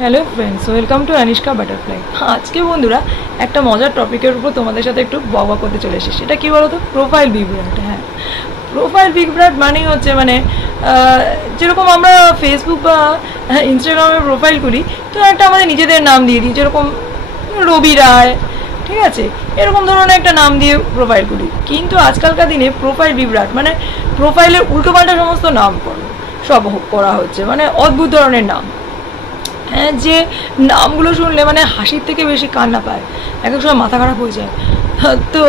Hello friends, welcome to Anishka butterfly. আজকে বন্ধুরা একটা মজার টপিকের উপর তোমাদের সাথে একটু বকবক করতে চলে এসেছি। সেটা কী বলো তো? প্রোফাইল বিভ্রাট। হ্যাঁ, প্রোফাইল বিভ্রাট মানেই হচ্ছে যেরকম আমরা ফেসবুক বা ইনস্টাগ্রামে প্রোফাইল করি, তো একটা আমাদের নিজেদের নাম দিয়ে দিই, যেরকম রবি রায়, ঠিক আছে, এরকম ধরনের একটা নাম দিয়ে প্রোফাইল করি। কিন্তু আজকালকার দিনে প্রোফাইল বিভ্রাট মানে প্রোফাইলের উল্টোপাল্টা সমস্ত নাম সব করা হচ্ছে, মানে অদ্ভুত ধরনের নাম। হ্যাঁ, যে নামগুলো শুনলে মানে হাসির থেকে বেশি কান্না পায়, এক এক সময় মাথা খারাপ হয়ে যায়। তো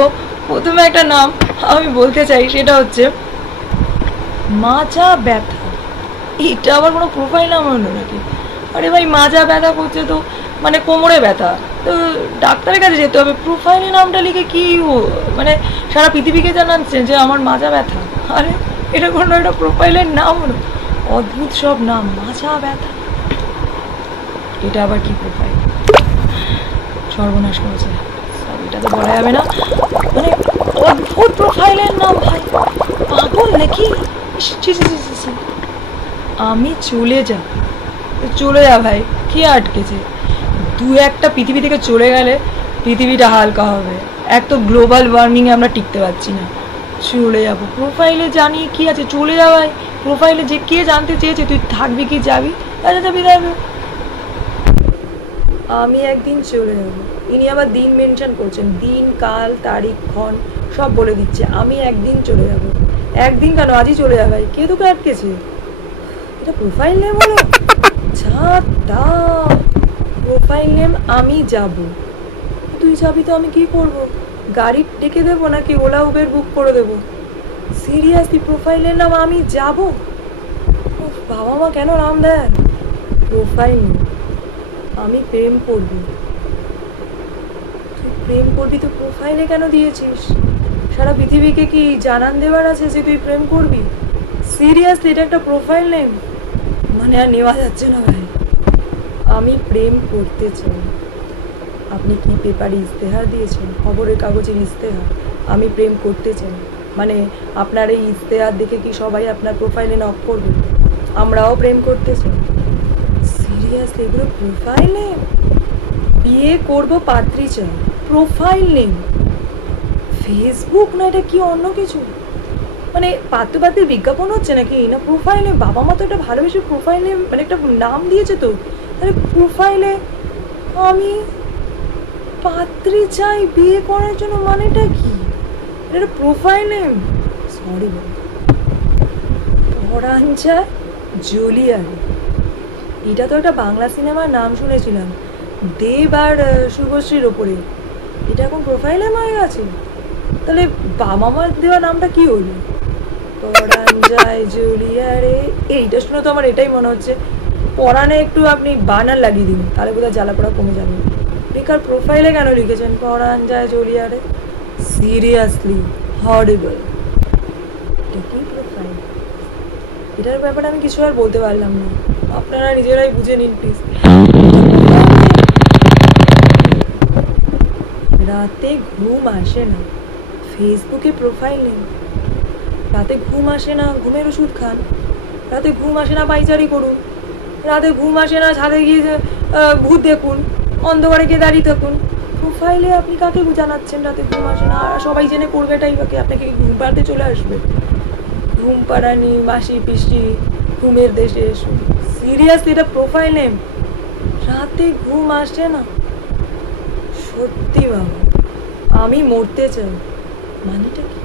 প্রথমে একটা নাম আমি বলতে চাই, সেটা হচ্ছে মাজা ব্যথা। এটা আবার কোনো প্রোফাইল নাম হলো নাকি? আরে ভাই, মাজা ব্যথা করছে তো মানে কোমরে ব্যথা, তো ডাক্তারের কাছে যেতে হবে। প্রোফাইলে নামটা লিখে কি মানে সারা পৃথিবীকে জানাচ্ছে যে আমার মাজা ব্যথা? আরে এটা কোনো একটা প্রোফাইলের নাম হলো? অদ্ভুত সব নাম, মাজা ব্যথা, এটা আবার কি প্রোফাইল? সর্বনাশ করেছে, এটা তো বলা যাবে না। মানে অদ্ভুত প্রোফাইলের নাম, ভাই পাগল নাকি? আমি চলে যা, চলে যা ভাই, কি আটকেছে? দু একটা পৃথিবী থেকে চলে গেলে পৃথিবীটা হালকা হবে। এক তো গ্লোবাল ওয়ার্মিংয়ে আমরা টিকতে পারছি না, চলে যাবো। প্রোফাইলে জানিয়ে কি আছে, চলে যা ভাই। প্রোফাইলে যে কে জানতে চেয়েছে তুই থাকবি কি যাবি? আচ্ছা যাবি, যাবি। আমি একদিন চলে যাবো, ইনি আবার দিন মেনশন করছেন, দিন, কাল, তারিখ, ক্ষণ সব বলে দিচ্ছে। আমি একদিন চলে যাবো। একদিন কেন, আজই চলে যাবে। কে তোকে আটকেছে? এটা প্রোফাইল নেম হলো? ছাতা, প্রোফাইল নেম আমি যাব। তুই যাবি তো আমি কি করব? গাড়ি ডেকে দেবো নাকি ওলা উবের বুক করে দেবো? সিরিয়াসলি প্রোফাইলের নাম আমি যাব? বাবা মা কেন নাম দেয়? প্রোফাইল নেম আমি প্রেম করবি। তুই প্রেম করবি তো প্রোফাইলে কেন দিয়েছিস? সারা পৃথিবীকে কি জানান দেওয়ার আছে যে তুই প্রেম করবি? সিরিয়াসলি এটা একটা প্রোফাইল নেম? মানে আর নেওয়া যাচ্ছে না ভাই। আমি প্রেম করতে চাই। আপনি কি পেপারে ইস্তেহার দিয়েছেন? খবরের কাগজের ইস্তেহার, আমি প্রেম করতে চাই, মানে আপনার এই ইস্তেহার দেখে কি সবাই আপনার প্রোফাইলে নক করবে? আমরাও প্রেম করতে চাই? সিরিয়াসলি এগুলো প্রোফাইল নেম? বিয়ে করবো পাত্রী চাই, প্রোফাইল নেম? ফেসবুক না, এটা কি অন্য কিছু? মানে পাত্র পাত্রের বিজ্ঞাপন হচ্ছে নাকি? না প্রোফাইল নেম? বাবা মা তো একটা ভালোবেসে প্রোফাইল নেম মানে একটা নাম দিয়েছে, তো তাহলে প্রোফাইলে আমি পাত্রী চাই বিয়ে করার জন্য, মানেটা কি? এটা প্রোফাইল নেম? সরি বল। পরাঞ্জা জলিয়ারি, এটা তো একটা বাংলা সিনেমার নাম শুনেছিলাম, দেব আর শুভশ্রীর ওপরে। এটা এখন প্রোফাইল নেম হয়ে গেছে? তাহলে বাবা মার দেওয়া নামটা কি হলো? পরাঞ্জয় জলিয়ারে, এইটা শুনে তো আমার এটাই মনে হচ্ছে পরাণে একটু আপনি বানার লাগিয়ে দিন, তাহলে বোধহয় জ্বালা পোড়া কমে যাবে। বেকার প্রোফাইলে কেন লিখেছেন পরাঞ্জয় জলিয়ারে? সিরিয়াসলি হরিবল। এটা কি প্রোফাইল? এটার ব্যাপারে আমি কিছু আর বলতে পারলাম না, আপনারা নিজেরাই বুঝে নিন প্লিজ। রাতে ঘুম আসে না, ফেসবুকে প্রোফাইল নেই। রাতে ঘুম আসে না, ঘুমের ওষুধ খান। রাতে ঘুম আসে না, পাইচারি করুন। রাতে ঘুম আসে না, ছাদে গিয়ে ভূত দেখুন, অন্ধকারে গিয়ে দাঁড়িয়ে থাকুন। প্রোফাইলে আপনি কাকে জানাচ্ছেন রাতে ঘুম আসে না? আর সবাই জেনে করবেটাই বাকি, আপনাকে ঘুম পাড়াতে চলে আসবে? ঘুম পাড়ানি মাসি পিসি, ঘুমের দেশে এসো। সিরিয়াসলি এটা প্রোফাইল নেম? রাতে ঘুম আসে না? সত্যি বাবা, আমি মরতে চাই মানেটা কি?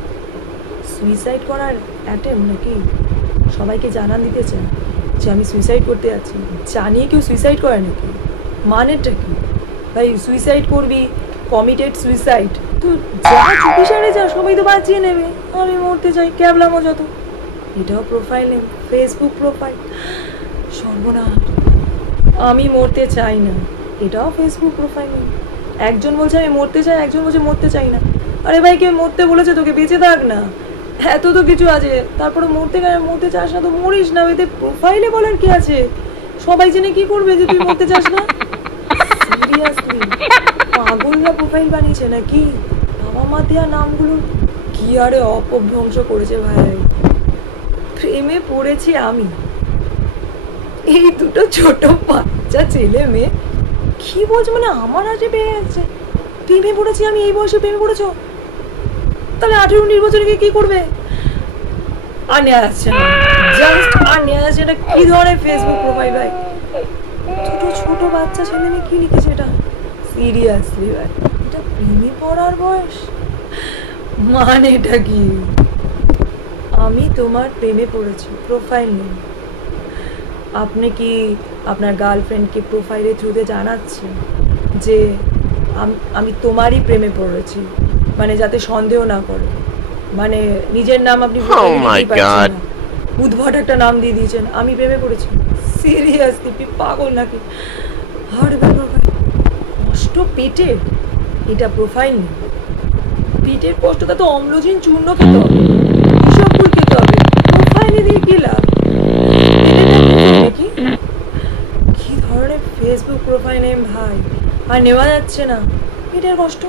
সুইসাইড করার অ্যাটেম্প নাকি? সবাইকে জানান দিতে চান যে আমি সুইসাইড করতে যাচ্ছি? জানিয়ে কেউ সুইসাইড করে নাকি? মানেটা কি ভাই? সুইসাইড করবি, কমিটেড সুইসাইড, তো যা চুপিসারে যা, সবাই তো বাঁচিয়ে নেবে। আমি মরতে চাই, ক্যাবলামো যত। এটাও প্রোফাইল নেম? Facebook profile? সর্বনাশ, আমি মরতে চাই না, এটাও ফেসবুক প্রোফাইল নেম? একজন বলছে আমি মরতে চাই, একজন বলছে মরতে চাই না। আরে ভাই, কে মরতে বলেছে তোকে? বেঁচে থাক না, এত তো কিছু আছে। তারপরে মরতে চাস না তো মরিস না, এতে প্রোফাইলে বলার কি আছে? সবাই জেনে কি করবে যে তুই মরতে চাস না? সিরিয়াসলি পাগলরা প্রোফাইল বানিয়েছে নাকি? বাবা মা দেওয়া নামগুলো কি আরে অপভ্রংশ করেছে ভাই। প্রেমে পড়েছি আমি, এই দুটো ছোট পা বাচ্চা ছেলে মেয়ে কি বলছে, মানে আমার আজকে পেয়ে যাচ্ছে, প্রেমে পড়েছি আমি, এই বয়সে প্রেমে পড়েছো, তাহলে 18-19 বছরে গিয়ে কি করবে? আর নেওয়া যাচ্ছে না, জাস্ট আর নেওয়া যাচ্ছে না। কি ধরনের ফেসবুক প্রোফাইল ভাই, ছোট ছোট বাচ্চা ছেলে মেয়ে কি লিখেছে এটা? সিরিয়াসলি ভাই, এটা প্রেমে পড়ার বয়স? মানে এটা কি? আমি তোমার প্রেমে পড়েছি প্রোফাইল নেই, আপনি কি আপনার গার্লফ্রেন্ডকে প্রোফাইলের থ্রুতে জানাচ্ছেন যে আমি তোমারই প্রেমে পড়েছি, মানে যাতে সন্দেহ না করে, মানে নিজের নাম আপনি উদ্ভট একটা নাম দিয়ে দিয়েছেন, আমি প্রেমে পড়েছি? সিরিয়াসলি তুই পাগল নাকি? আর কষ্ট পেটে, এটা প্রোফাইল নেই। পেটের কষ্টটা তো অম্লজিন চূর্ণ খেতে হবে, বিষপুর খেতে হবে, প্রোফাইলে দিয়ে কি লাভ? নাকি কি ধরনের ফেসবুক প্রোফাইল নেম ভাই, আর নেওয়া যাচ্ছে না, পেটের কষ্ট।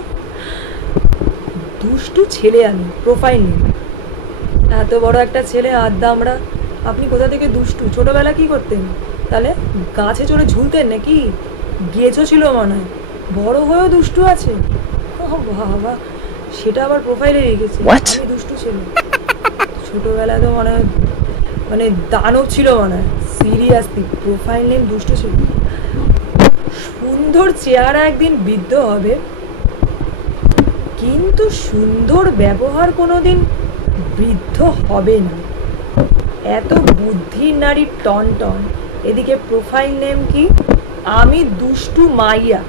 দুষ্টু ছেলে আমি, প্রোফাইল নেই, এত বড় একটা ছেলে আড্ডা আমরা, আপনি কোথা থেকে দুষ্টু? ছোটবেলা কি করতেন তাহলে? গাছে চড়ে ঝুলতেন নাকি? গেছো ছিল মনে হয়, বড় হয়েও দুষ্টু আছে? বাবা, সেটা আবার প্রোফাইলে রেখেছে, আমি দুষ্টু ছেলে। ছোটবেলা তো মনে হয় মানে দানব ছিল মনে হয়। সিরিয়াসলি প্রোফাইল নেম দুষ্টু ছিল। সুন্দর চেহারা একদিন বৃদ্ধ হবে, কিন্তু সুন্দর ব্যবহার কোনোদিন বৃদ্ধ হবে না। এত বুদ্ধির নারী টন টন, এদিকে প্রোফাইল নেম কি? আমি দুষ্টু মাইয়া।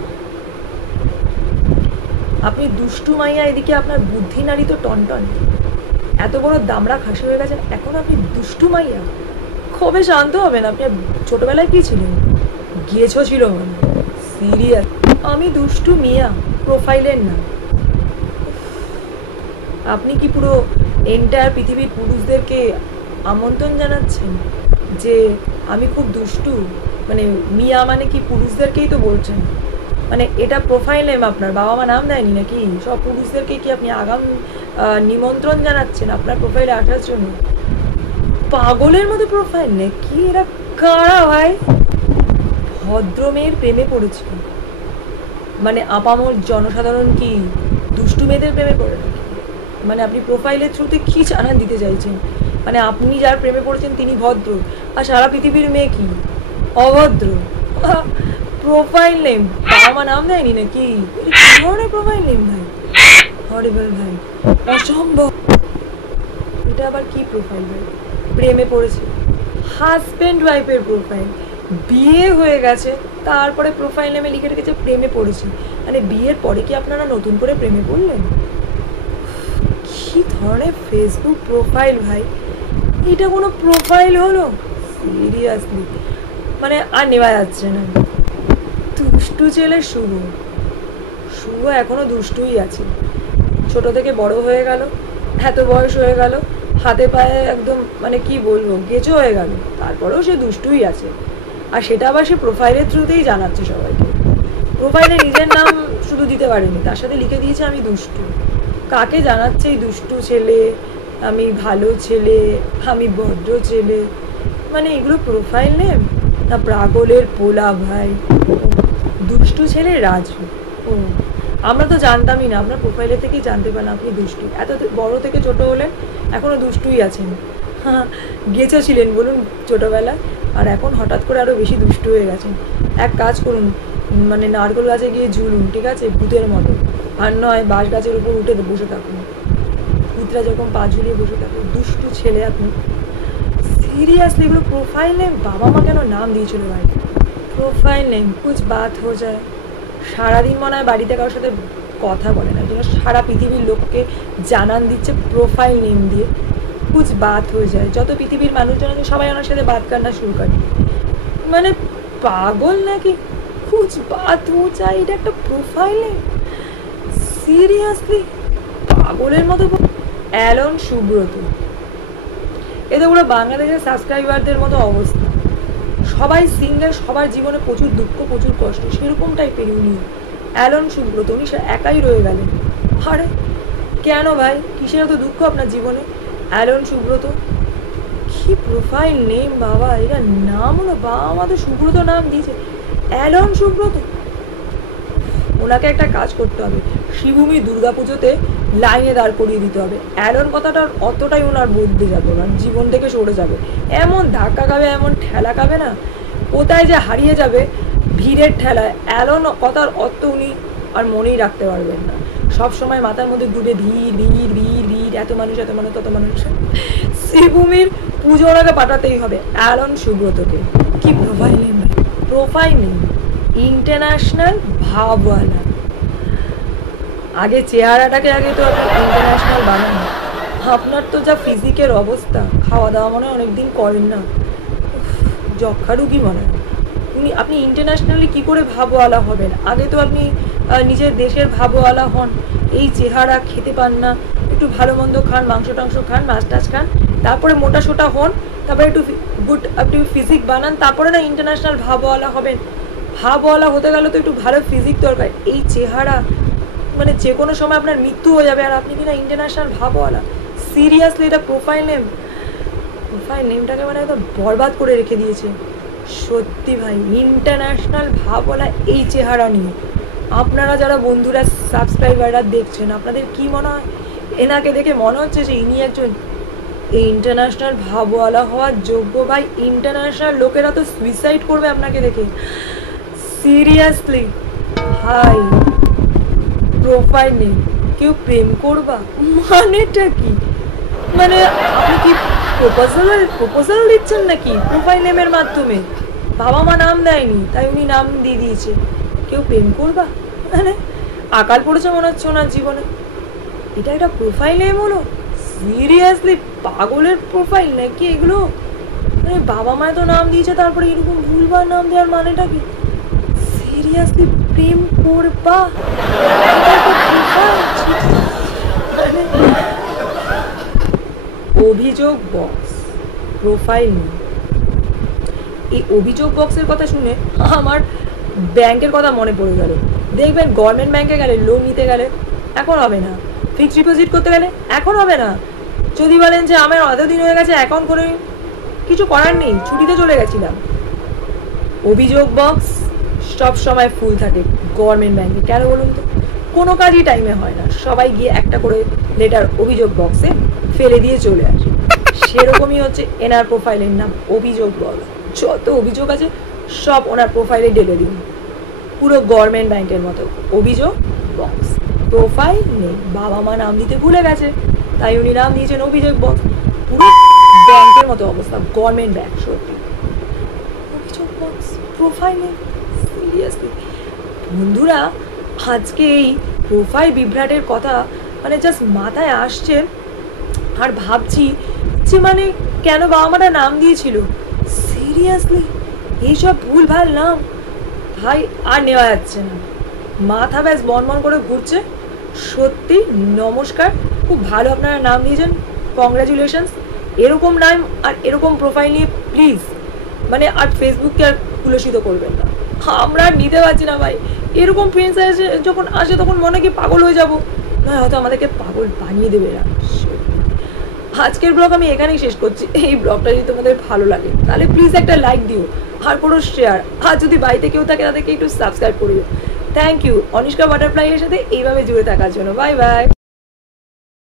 আপনি দুষ্টু মাইয়া, এদিকে আপনার বুদ্ধি নারী তো টন টন। এত বড় দামড়া খাসি হয়ে গেছেন, এখন আপনি দুষ্টু মাইয়া? কবে শান্ত হবেন? আপনি ছোটবেলায় কি ছিলেন? গেছো ছিল মানে। সিরিয়াস, আমি দুষ্টু মিয়া, প্রোফাইলের না। আপনি কি পুরো এন্টায়ার পৃথিবীর পুরুষদেরকে আমন্ত্রণ জানাচ্ছেন যে আমি খুব দুষ্টু? মানে মিয়া মানে কি পুরুষদেরকেই তো বলছেন, মানে এটা প্রোফাইল নেম আপনার? বাবা মা নাম দেয়নি নাকি? সব পুরুষদেরকে কি আপনি আগাম নিমন্ত্রণ জানাচ্ছেন আপনার প্রোফাইলে আসার জন্য? পাগলের মতো প্রোফাইল নেই কি? এরা কারা ভাই? ভদ্র মেয়ের প্রেমে পড়েছে মানে আপামর জনসাধারণ কি দুষ্টু মেয়েদের প্রেমে পড়ে নাকি? মানে আপনি প্রোফাইলের থ্রুতে কি জানান দিতে চাইছেন? মানে আপনি যার প্রেমে পড়েছেন তিনি ভদ্র, আর সারা পৃথিবীর মেয়ে কি অভদ্র? প্রোফাইল নেম বাবা মা নাম দেয়নি নাকি? কি ধরনের প্রোফাইল নেম ভাই? হরিবল ভাই, অসম্ভব। এটা আবার কি প্রোফাইল ভাই? প্রেমে পড়েছে, হাজব্যান্ড ওয়াইফের প্রোফাইল, বিয়ে হয়ে গেছে তারপরে প্রোফাইল নেমে লিখে রেখেছে প্রেমে পড়েছি। মানে বিয়ের পরে কি আপনারা নতুন করে প্রেমে পড়লেন? কি ধরনের ফেসবুক প্রোফাইল ভাই? এটা কোনো প্রোফাইল হলো? সিরিয়াসলি মানে আর নেওয়া যাচ্ছে না। দুষ্টু ছেলে শুভ, শুভ এখনো দুষ্টুই আছে, ছোট থেকে বড় হয়ে গেল, এত বয়স হয়ে গেল, হাতে পায়ে একদম মানে কি বলবো গেছো হয়ে গেল, তারপরেও সে দুষ্টুই আছে। আর সেটা আবার সে প্রোফাইলের থ্রুতেই জানাচ্ছে সবাইকে। প্রোফাইলে নিজের নাম শুধু দিতে পারেনি, তার সাথে লিখে দিয়েছে আমি দুষ্টু। কাকে জানাচ্ছে এই দুষ্টু ছেলে, আমি ভালো ছেলে, আমি ভদ্র ছেলে? মানে এগুলো প্রোফাইল নেম না পাগলের পোলা ভাই? দুষ্টু ছেলে রাজু, ও আমরা তো জানতামই না, আপনার প্রোফাইলের থেকেই জানতে পারেন আপনি দুষ্টু। এত বড় থেকে ছোট হলেন, এখনও দুষ্টুই আছেন। হ্যাঁ, গেছো ছিলেন বলুন ছোটোবেলায়, আর এখন হঠাৎ করে আরও বেশি দুষ্টু হয়ে গেছেন। এক কাজ করুন, মানে নারকেল গাছে গিয়ে ঝুলুন, ঠিক আছে, ভূতের মতো। আর নয় বাঁশ গাছের উপর উঠে বসে থাকুন, ভূতরা যখন পা ঝুলিয়ে বসে থাকুন। দুষ্টু ছেলে আপনি। সিরিয়াসলি এগুলো প্রোফাইল নেম? বাবা মা কেন নাম দিয়েছিল ভাই প্রোফাইল নেম? কুছ বাত হো যায়। সারাদিন মনে হয় বাড়িতে কারোর সাথে কথা বলে না, যেন সারা পৃথিবীর লোককে জানান দিচ্ছে প্রোফাইল নেম দিয়ে। কুছ বাত হয়ে যায়, যত পৃথিবীর মানুষজন আছে সবাই ওনার সাথে বাত কান্না শুরু করে। মানে পাগল নাকি? কুছ বাত হো যায়, এটা একটা প্রোফাইল নেম? সিরিয়াসলি পাগলের মতো। অ্যালন সুব্রত, এতে পুরো বাংলাদেশের সাবস্ক্রাইবারদের মতো অবস্থা। সবাই সিঙ্গেল, সবার জীবনে প্রচুর দুঃখ প্রচুর কষ্ট, সেরকম টাইপের উনি। অ্যালন সুব্রত, উনি একাই রয়ে গেলেন। আরে কেন ভাই, কিসের এত দুঃখ আপনার জীবনে? অ্যালন সুব্রত, কি প্রোফাইল নেম বাবা? এটা নাম হলো, বাবা মা তো সুব্রত নাম দিয়েছে। অ্যালন সুব্রত, ওনাকে একটা কাজ করতে হবে, শ্রীভূমি দুর্গাপুজোতে লাইনে দাঁড় করিয়ে দিতে হবে। অ্যালন কথাটা অতটাই ওনার বদলে যাবে, ওনার জীবন থেকে সরে যাবে, এমন ধাক্কা খাবে, এমন ঠেলা খাবে না, কোথায় যে হারিয়ে যাবে ভিড়ের ঠেলায়। অ্যালন কথার অর্থ উনি আর মনেই রাখতে পারবেন না, সব সময় মাথার মধ্যে ঘুরে ভিড় ভিড় ভিড় ভিড়, এত মানুষ এত মানুষ তত মানুষ। শ্রীভূমির পুজো ওনাকে পাঠাতেই হবে অ্যালন সুব্রতকে। কি profile name, profile name international ভাবওয়ালা। আগে চেহারাটাকে আগে তো আপনি ইন্টারন্যাশনাল বানান। আপনার তো যা ফিজিকের অবস্থা, খাওয়া দাওয়া মনে হয় অনেকদিন করেন না, যক্ষা রুগী মনে হয়। আপনি ইন্টারন্যাশনালি কি করে ভাবওয়ালা হবেন? আগে তো আপনি নিজের দেশের ভাবওয়ালা হন। এই চেহারা, খেতে পান না, একটু ভালো মন্দ খান, মাংস টাংস খান, মাছ টাছ খান, তারপরে মোটা সোটা হন, তারপরে একটু গুড আপনি ফিজিক বানান, তারপরে না ইন্টারন্যাশনাল ভাবওয়ালা হবেন। ভাবওয়ালা হতে গেলে তো একটু ভালো ফিজিক দরকার। এই চেহারা মানে যে কোনো সময় আপনার মৃত্যু হয়ে যাবে, আর আপনি কিনা ইন্টারন্যাশনাল ভাবওয়ালা। সিরিয়াসলি এটা প্রোফাইল নেম, প্রোফাইল নেমটাকে মানে একদম বরবাদ করে রেখে দিয়েছে। সত্যি ভাই, ইন্টারন্যাশনাল ভাবওয়ালা এই চেহারা নিয়ে আপনারা যারা বন্ধুরা সাবস্ক্রাইবাররা দেখছেন, আপনাদের কি মনে হয়? এনাকে দেখে মনে হচ্ছে যে ইনি একজন ইন্টারন্যাশনাল ভাবওয়ালা হওয়ার যোগ্য? ভাই, ইন্টারন্যাশনাল লোকেরা তো সুইসাইড করবে আপনাকে দেখে। সিরিয়াসলি ভাই, প্রোফাইল নেম কেউ প্রেম করবা মানেটা কি? মানে আপনি কি প্রপোজাল দিচ্ছেন নাকি প্রোফাইল নেমের মাধ্যমে? বাবা মা নাম দেয়নি তাই উনি নাম দিয়ে দিয়েছে, কেউ প্রেম করবা মানে আকাল পড়েছে মনে হচ্ছে ওনার জীবনে। এটা একটা প্রোফাইল নেম হলো? সিরিয়াসলি পাগলের প্রোফাইল নাকি এগুলো? মানে বাবা মায় তো নাম দিয়েছে, তারপরে এরকম ভুলবার নাম দেওয়ার মানেটা কি? সিরিয়াসলি প্রেম করবা? অভিযোগ বক্স প্রোফাইল নেই। এই অভিযোগ বক্সের কথা শুনে আমার ব্যাংকের কথা মনে পড়ে গেল। দেখবেন গভর্নমেন্ট ব্যাংকে গেলে লোন নিতে গেলে এখন হবে না, ফিক্সড ডিপোজিট করতে গেলে এখন হবে না, যদি বলেন যে আমার এতদিন হয়ে গেছে অ্যাকাউন্ট করে, কিছু করার নেই, ছুটিতে চলে গেছিলাম। অভিযোগ বক্স সব সময় ফুল থাকে গভর্নমেন্ট ব্যাংকে। কেন বলুন তো? কোনো কাজই টাইমে হয় না, সবাই গিয়ে একটা করে লেটার অভিযোগ বক্সে ফেলে দিয়ে চলে আসে। সেরকমই হচ্ছে এনার প্রোফাইলের নাম, অভিযোগ বক্স। যত অভিযোগ আছে সব ওনার প্রোফাইলে ঢেলে দিন, পুরো গভর্নমেন্ট ব্যাংকের মতো অভিযোগ বক্স। প্রোফাইল নেই, বাবা মা নাম দিতে ভুলে গেছে তাই উনি নাম দিয়েছেন অভিযোগ বক্স। পুরো ব্যাংকের মতো অবস্থা, গভর্নমেন্ট ব্যাংক। সত্যি অভিযোগ বক্স, প্রোফাইল নেই। সিরিয়াসলি বন্ধুরা, আজকে এই প্রোফাইল বিভ্রাটের কথা মানে জাস্ট মাথায় আসছে, আর ভাবছি যে মানে কেন বাবা মারা নাম দিয়েছিল। সিরিয়াসলি এইসব ভুলভাল নাম ভাই আর নেওয়া যাচ্ছে না, মাথা ব্যাস বনবন করে ঘুরছে। সত্যি নমস্কার, খুব ভালো আপনারা নাম দিয়েছেন, কংগ্রাচুলেশনস। এরকম নাম আর এরকম প্রোফাইল নিয়ে প্লিজ মানে আর ফেসবুককে আর কুলসিত করবেন না। আমরা আর নিতে পারছি না ভাই, এরকম ফ্রেন্ডস আসে যখন আসে তখন মনে কি পাগল হয়ে যাবো, না হয়তো আমাদেরকে পাগল বানিয়ে দেবে না। আজকের ব্লগ আমি এখানেই শেষ করছি। এই ব্লগটা যদি তোমাদের ভালো লাগে তাহলে প্লিজ একটা লাইক দিও, আর কোনো শেয়ার, আর যদি বাড়িতে কেউ থাকে তাদেরকে একটু সাবস্ক্রাইব করিও। থ্যাংক ইউ অনিষ্কা বাটারফ্লাই এর সাথে এইভাবে জুড়ে থাকার জন্য। Bye bye.